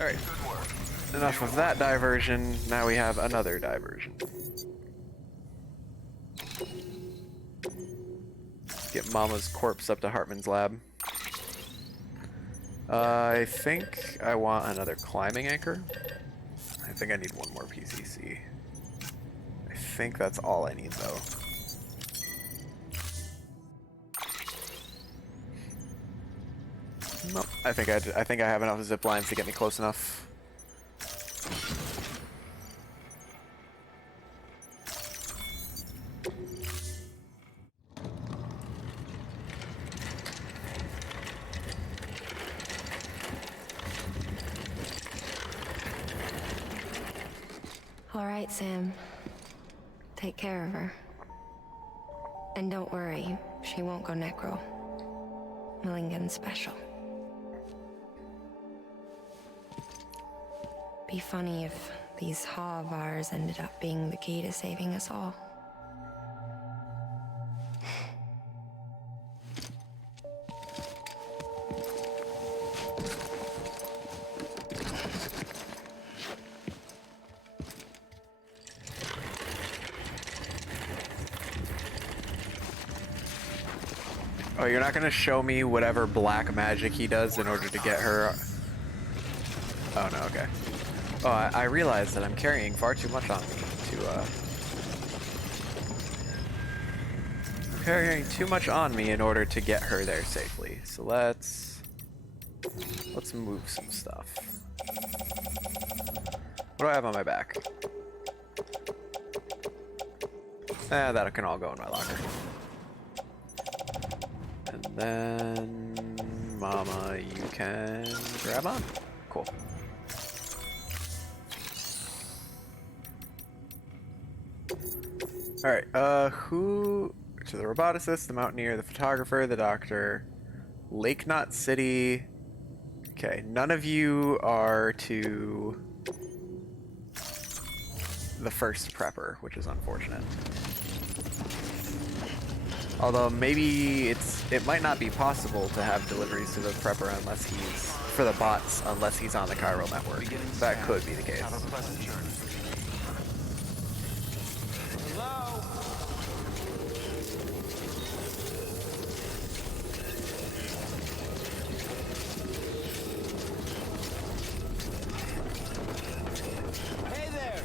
Alright. Enough of that diversion. Now we have another diversion. Get Mama's corpse up to Heartman's lab. I think I want another climbing anchor. I think I need one more PCC. I think that's all I need though. Nope. I think I have enough zip lines to get me close enough. All right, Sam. Take care of her. And don't worry, she won't go necro. Millington's special. Be funny if these haw of ours ended up being the key to saving us all. Oh, you're not gonna show me whatever black magic he does in order to get her... Oh, no, okay. Oh, I realize that I'm carrying far too much on me to, I'm carrying too much on me in order to get her there safely. So let's move some stuff. What do I have on my back? That can all go in my locker. And then, Mama, you can grab on. Cool. Alright, who... So the roboticist, the mountaineer, the photographer, the doctor, Lake Knot City... Okay, none of you are to the first prepper, which is unfortunate. Although maybe it might not be possible to have deliveries to the prepper unless he's for the bots unless he's on the chiral network. That could be the case. Have a pleasant journey. Hello? Hey there.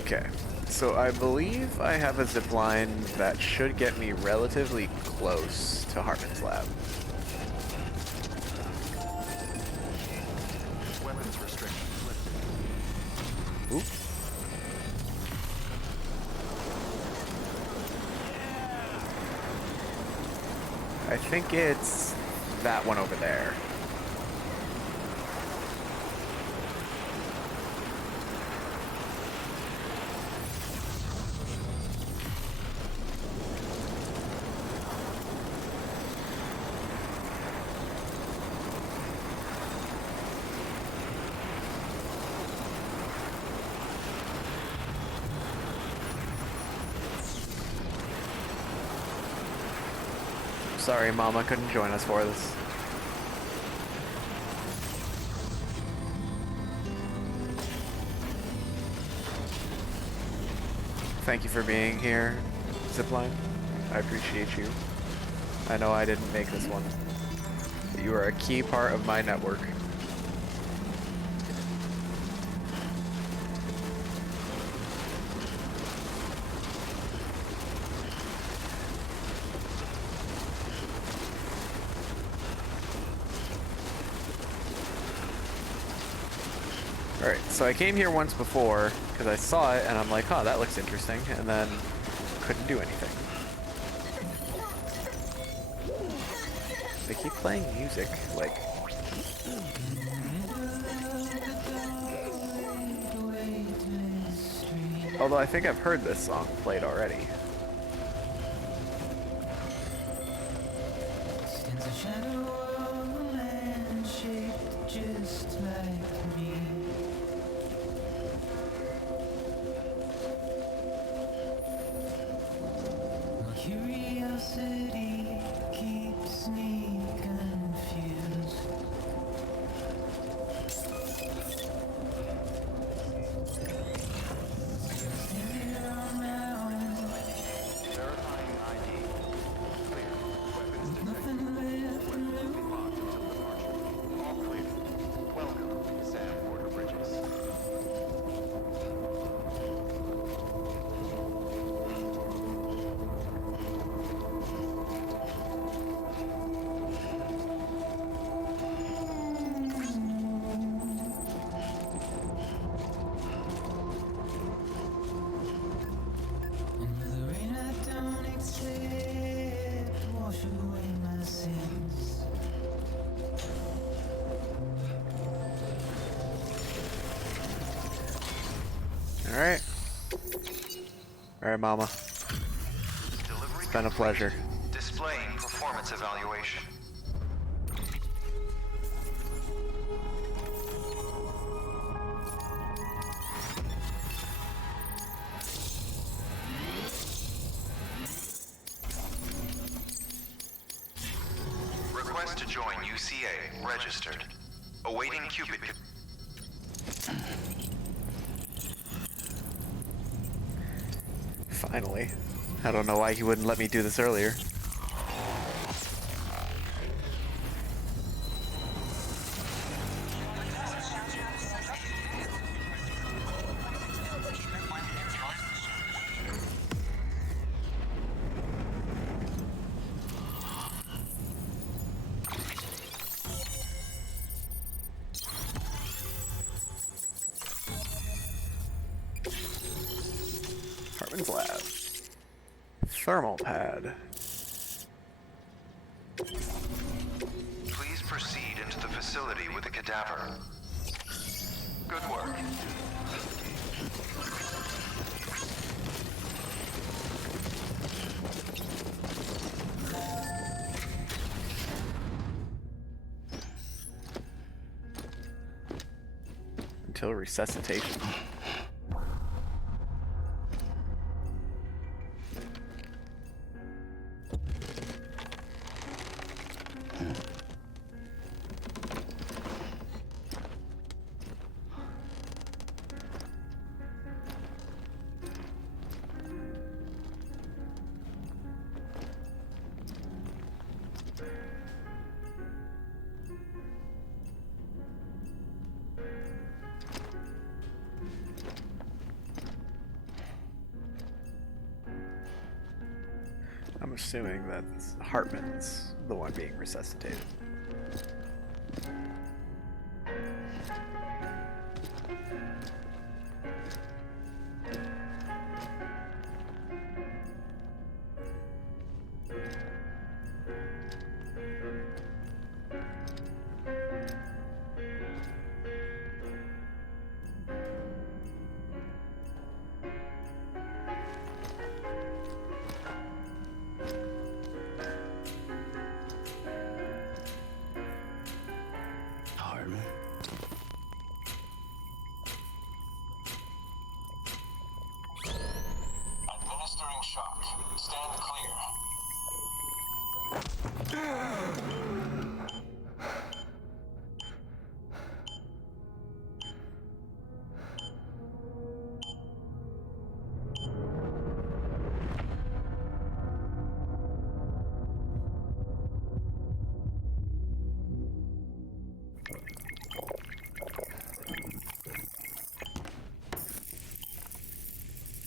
Okay. So I believe I have a zip line that should get me relatively close to Heartman's lab. Weapons restrictions lifted. Oop. I think it's that one over there. Sorry, Mama couldn't join us for this. Thank you for being here, Zipline. I appreciate you. I know I didn't make this one, but you are a key part of my network. Alright, so I came here once before because I saw it and I'm like, huh, that looks interesting, and then couldn't do anything. They keep playing music, like... Although I think I've heard this song played already. Stands a shadow of a man shaped just like me. My curiosity keeps me confused. Alright. Alright, Mama. Delivery It's been a pleasure. displaying performance evaluation. Request to join UCA registered. Awaiting Cupid. Finally. I don't know why he wouldn't let me do this earlier. Heartman's lab. Thermal pad. Please proceed into the facility with the cadaver. Good work. Until resuscitation. I'm assuming that Heartman's the one being resuscitated. Heartman. Administering shock. Stand clear.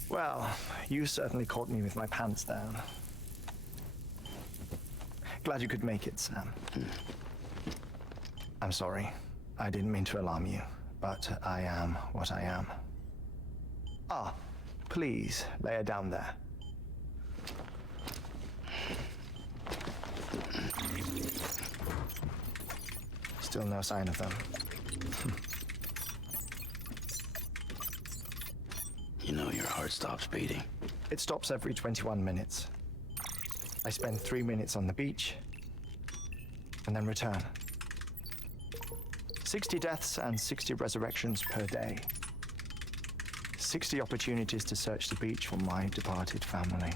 Well, you certainly caught me with my pants down. Glad you could make it, Sam. I'm sorry. I didn't mean to alarm you, but I am what I am. Ah, please lay her down there. Still no sign of them. You know your heart stops beating. It stops every 21 minutes. I spend 3 minutes on the beach, and then return. 60 deaths and 60 resurrections per day. 60 opportunities to search the beach for my departed family.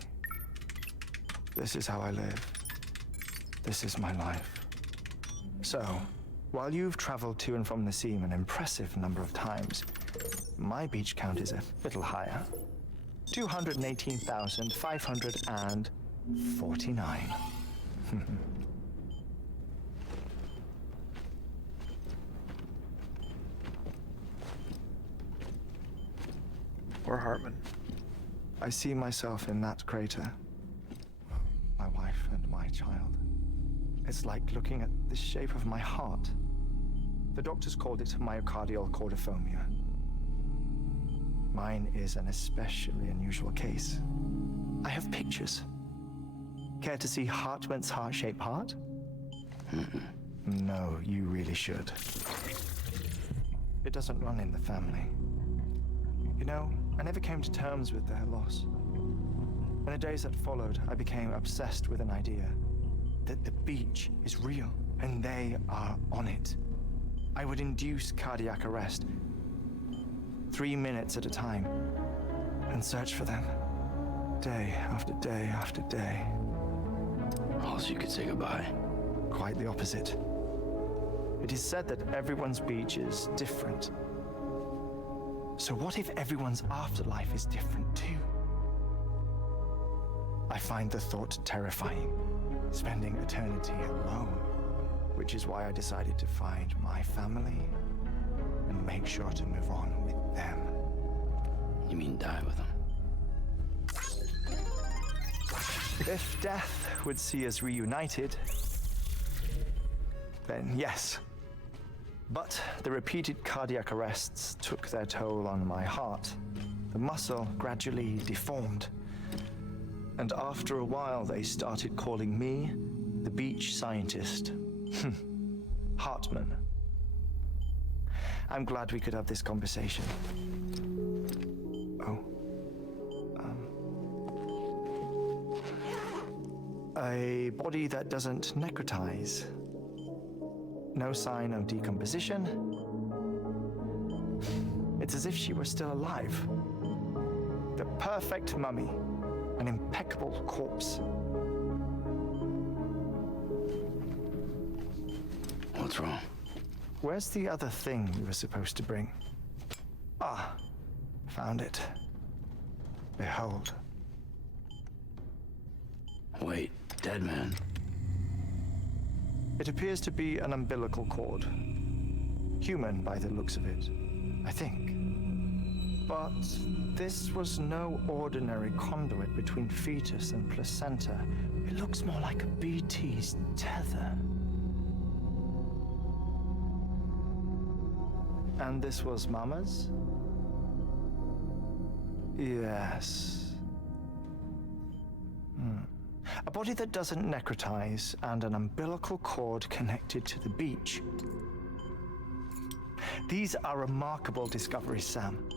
This is how I live. This is my life. So, while you've traveled to and from the seam an impressive number of times, my beach count is a little higher. 218,549. Or Heartman. I see myself in that crater. My wife and my child. It's like looking at the shape of my heart. The doctors called it myocardial cordiformia. Mine is an especially unusual case. I have pictures. Care to see Heartman's heart-shaped heart? No, you really should. It doesn't run in the family. You know, I never came to terms with their loss. In the days that followed, I became obsessed with an idea that the beach is real and they are on it. I would induce cardiac arrest 3 minutes at a time and search for them day after day after day. Also, you could say goodbye. Quite the opposite. It is said that everyone's beach is different. So what if everyone's afterlife is different too? I find the thought terrifying, spending eternity alone, which is why I decided to find my family and make sure to move on with them. You mean die with them? If death would see us reunited, then yes. But the repeated cardiac arrests took their toll on my heart. The muscle gradually deformed. And after a while, they started calling me the beach scientist. Heartman. I'm glad we could have this conversation. Oh. A body that doesn't necrotize. No sign of decomposition. It's as if she were still alive. The perfect mummy. An impeccable corpse. What's wrong? Where's the other thing you were supposed to bring? Ah, found it. Behold. Wait, dead man. It appears to be an umbilical cord. Human by the looks of it, I think. But this was no ordinary conduit between fetus and placenta. It looks more like a BT's tether. And this was Mama's? Yes. A body that doesn't necrotize and an umbilical cord connected to the beach. These are remarkable discoveries, Sam.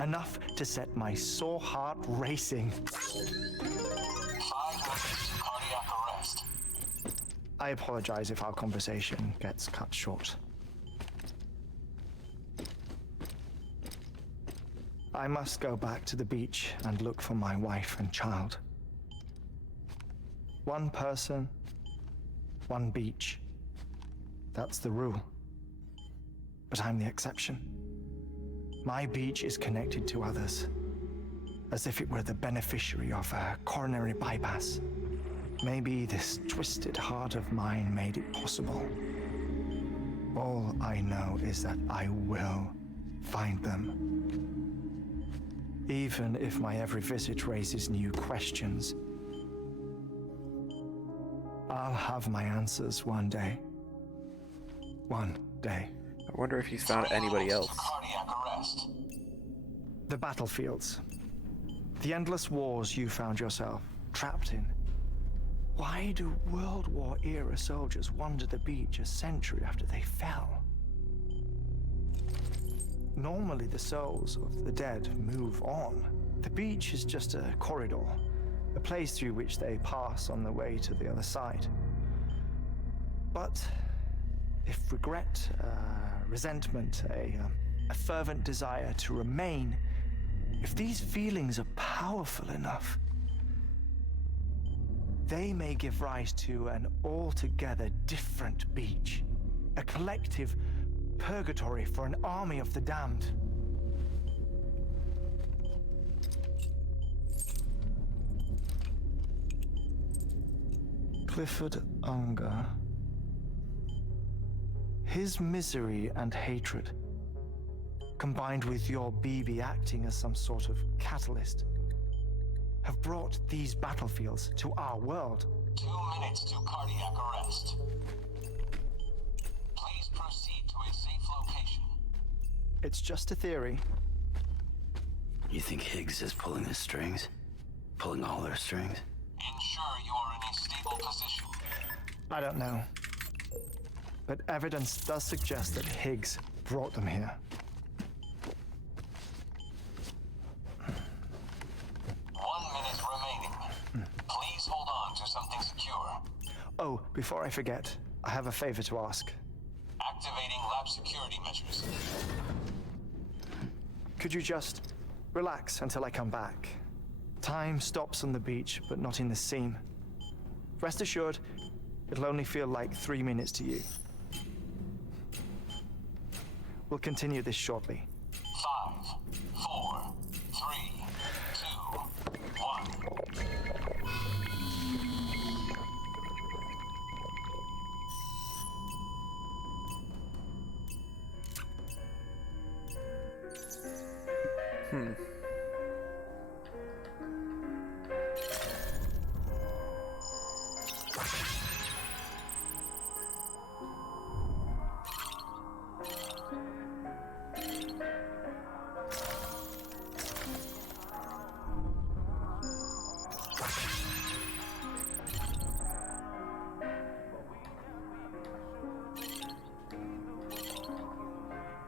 Enough to set my sore heart racing. 5 minutes cardiac arrest. I apologize if our conversation gets cut short. I must go back to the beach and look for my wife and child. One person, one beach. That's the rule. But I'm the exception. My beach is connected to others, as if it were the beneficiary of a coronary bypass. Maybe this twisted heart of mine made it possible. All I know is that I will find them. Even if my every visit raises new questions, I'll have my answers one day. One day. I wonder if he's found anybody else. Cardiac arrest. The battlefields. The endless wars you found yourself trapped in. Why do World War era soldiers wander the beach a century after they fell? Normally the souls of the dead move on. The beach is just a corridor, a place through which they pass on the way to the other side. But if regret, resentment, a fervent desire to remain, if these feelings are powerful enough, they may give rise to an altogether different beach, a collective purgatory for an army of the damned. Clifford Unger. His misery and hatred, combined with your BB acting as some sort of catalyst, have brought these battlefields to our world. 2 minutes to cardiac arrest. Please proceed to a safe location. It's just a theory. You think Higgs is pulling the strings? Pulling all their strings? Ensure you are in a stable position. I don't know. But evidence does suggest that Higgs brought them here. Oh, before I forget, I have a favor to ask. Activating lab security measures. Could you just relax until I come back? Time stops on the beach, but not in the scene. Rest assured, it'll only feel like 3 minutes to you. We'll continue this shortly. 5, 4, 3, 2, 1.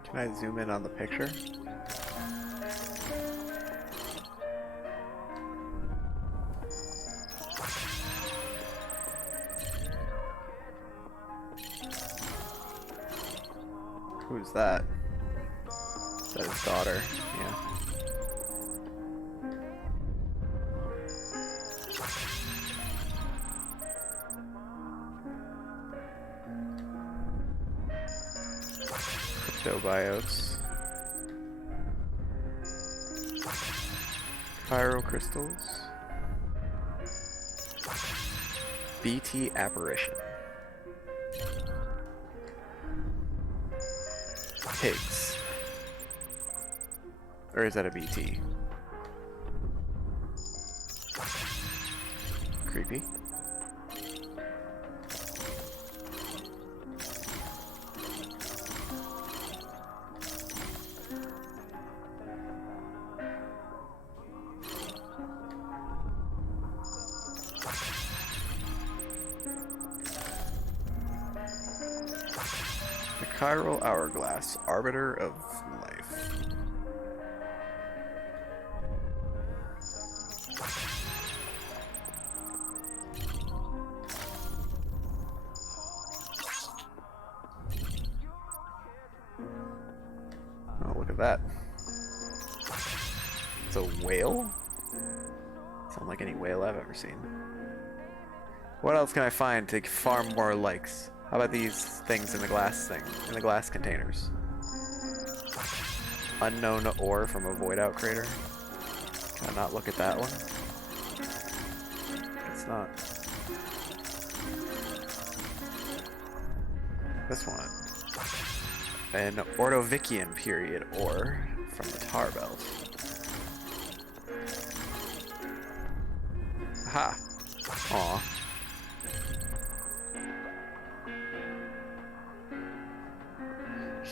Can I zoom in on the picture? Who's that? Is that his daughter? Yeah. Cryptobiotes. Chiral crystals. BT apparition. Pigs. Or is that a BT? Creepy. The Chiral Hourglass, Arbiter of Life. Oh, look at that. It's a whale? Sound like any whale I've ever seen. What else can I find to farm more likes? How about these things in the glass in the glass containers? Unknown ore from a void out crater. Can I not look at that one? It's not. This one. An Ordovician period ore from the tar belt. Aha. Aw.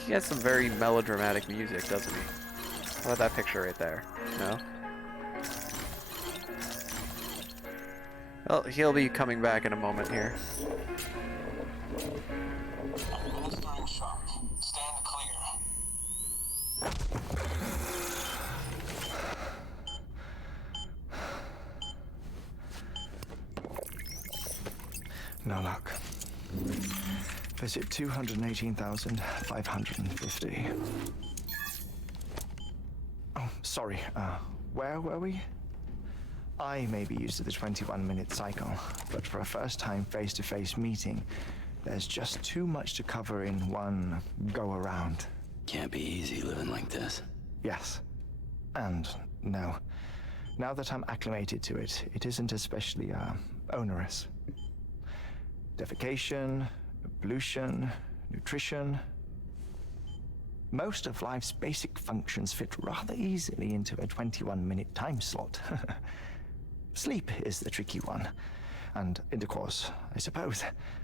He has some very melodramatic music, doesn't he? How about that picture right there? No? Well, he'll be coming back in a moment here. Administering shock. Stand clear. No luck. Visit 218,550. Oh, sorry. Where were we? I may be used to the 21-minute cycle, but for a first-time face-to-face meeting, there's just too much to cover in one go-around. Can't be easy living like this. Yes. And no. Now that I'm acclimated to it, it isn't especially, onerous. Defecation, pollution, nutrition. Most of life's basic functions fit rather easily into a 21-minute time slot. Sleep is the tricky one. And intercourse, I suppose.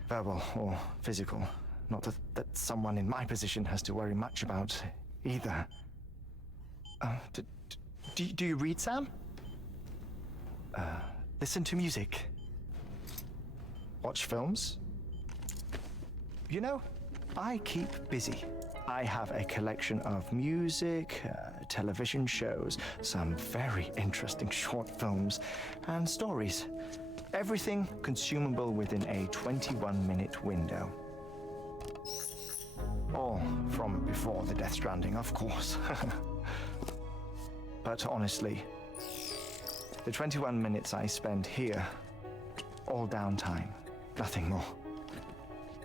Verbal or physical. Not that someone in my position has to worry much about either. Do you read, Sam? Listen to music. Watch films? You know, I keep busy. I have a collection of music, television shows, some very interesting short films, and stories. Everything consumable within a 21-minute window. All from before the Death Stranding, of course. But honestly, the 21 minutes I spend here, all downtime, nothing more.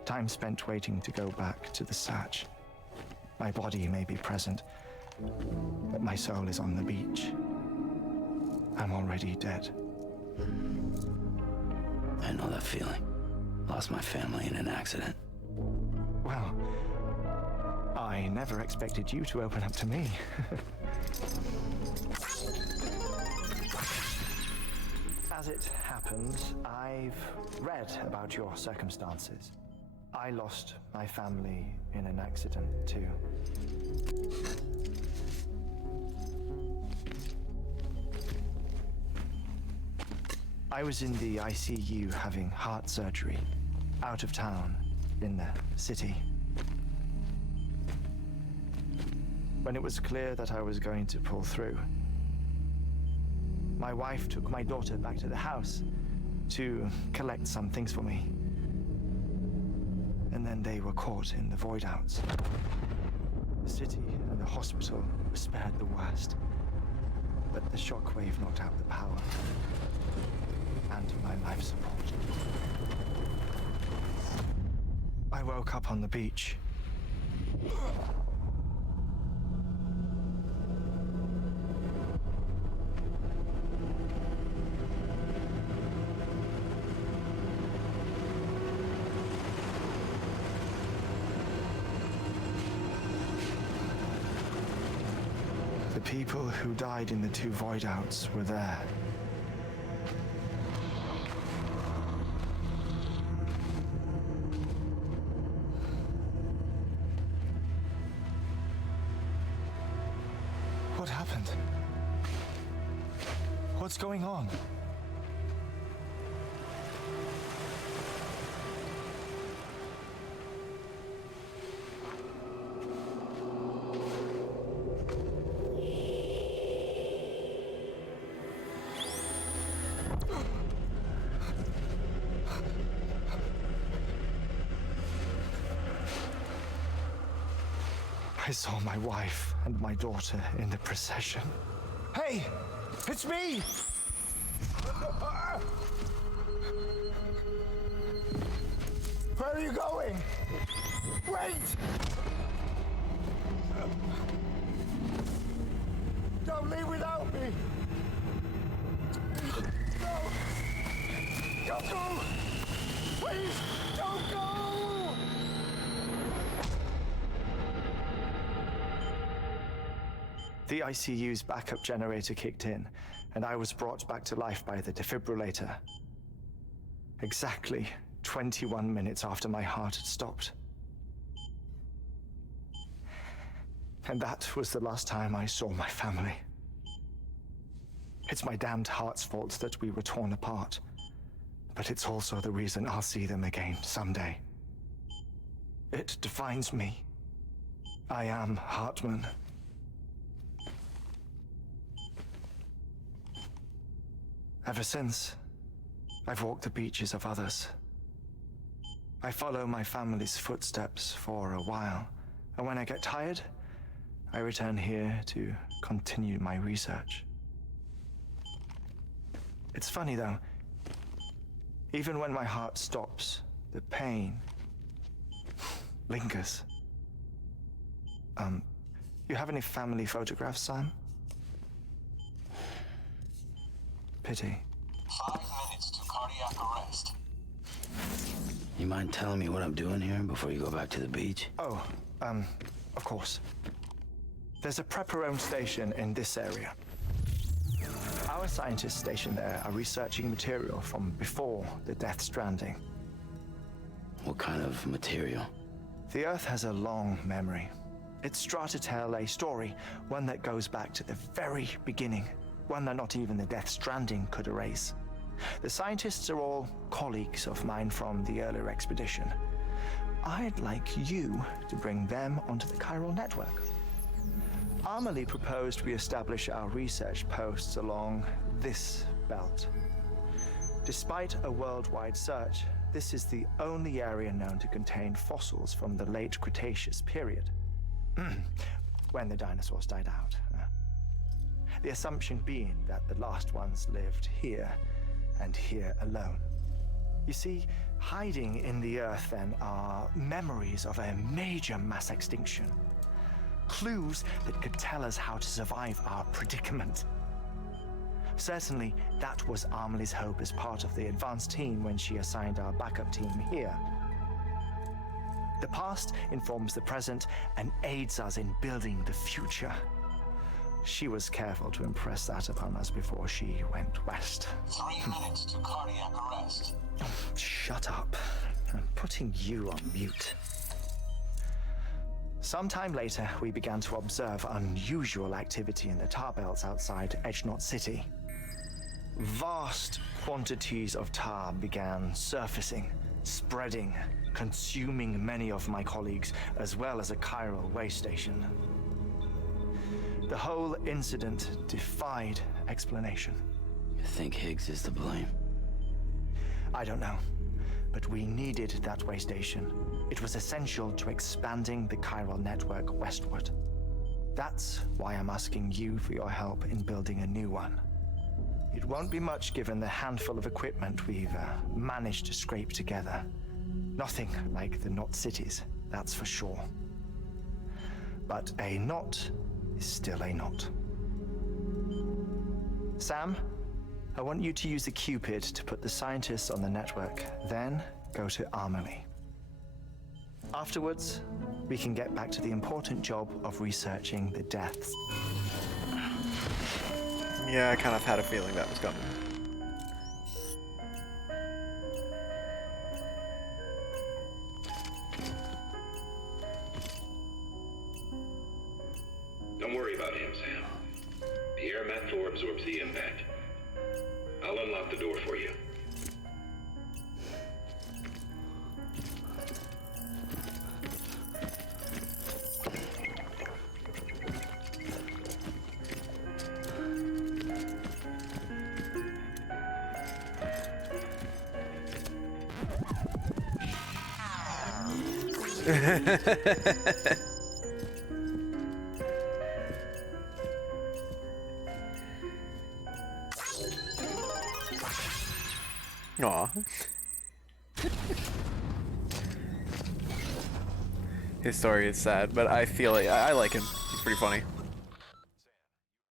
Time spent waiting to go back to the search. My body may be present, but my soul is on the beach. I'm already dead. I know that feeling. Lost my family in an accident. Well, I never expected you to open up to me. As it happens, I've read about your circumstances. I lost my family in an accident, too. I was in the ICU having heart surgery, out of town, in the city. When it was clear that I was going to pull through, my wife took my daughter back to the house to collect some things for me. And then they were caught in the void outs. The city and the hospital were spared the worst, but the shockwave knocked out the power and my life support. I woke up on the beach. The people who died in the two void outs were there. What happened? What's going on? I saw my wife and my daughter in the procession. Hey! It's me! Where are you going? Wait! Don't leave without me! No! Don't go! Please, don't go! The ICU's backup generator kicked in, and I was brought back to life by the defibrillator. Exactly 21 minutes after my heart had stopped. And that was the last time I saw my family. It's my damned heart's fault that we were torn apart, but it's also the reason I'll see them again someday. It defines me. I am Heartman. Ever since, I've walked the beaches of others. I follow my family's footsteps for a while, and when I get tired, I return here to continue my research. It's funny though, even when my heart stops, the pain lingers. You have any family photographs, Sam? Pity. 5 minutes to cardiac arrest. You mind telling me what I'm doing here before you go back to the beach? Oh, of course. There's a prepper-owned station in this area. Our scientists stationed there are researching material from before the Death Stranding. What kind of material? The Earth has a long memory. It's strived to tell a story, one that goes back to the very beginning, one that not even the Death Stranding could erase. The scientists are all colleagues of mine from the earlier expedition. I'd like you to bring them onto the chiral network. Amelie proposed we establish our research posts along this belt. Despite a worldwide search, this is the only area known to contain fossils from the late Cretaceous period, when the dinosaurs died out. The assumption being that the last ones lived here and here alone. You see, hiding in the earth then are memories of a major mass extinction. Clues that could tell us how to survive our predicament. Certainly, that was Amelie's hope as part of the advanced team when she assigned our backup team here. The past informs the present and aids us in building the future. She was careful to impress that upon us before she went west. 3 minutes to cardiac arrest. Shut up. I'm putting you on mute. Sometime later, we began to observe unusual activity in the tar belts outside Edgenot City. Vast quantities of tar began surfacing, spreading, consuming many of my colleagues, as well as a chiral waste station. The whole incident defied explanation. You think Higgs is to blame? I don't know, but we needed that way station. It was essential to expanding the chiral network westward. That's why I'm asking you for your help in building a new one. It won't be much given the handful of equipment we've managed to scrape together. Nothing like the knot cities, that's for sure. But a knot is still a knot. Sam, I want you to use the Cupid to put the scientists on the network, then go to Amelie. Afterwards, we can get back to the important job of researching the deaths. Yeah, I kind of had a feeling that was coming. Don't worry about him, Sam. The air mat floor absorbs the impact. I'll unlock the door for you. Aw. His story is sad, but I feel it. I like him. He's pretty funny.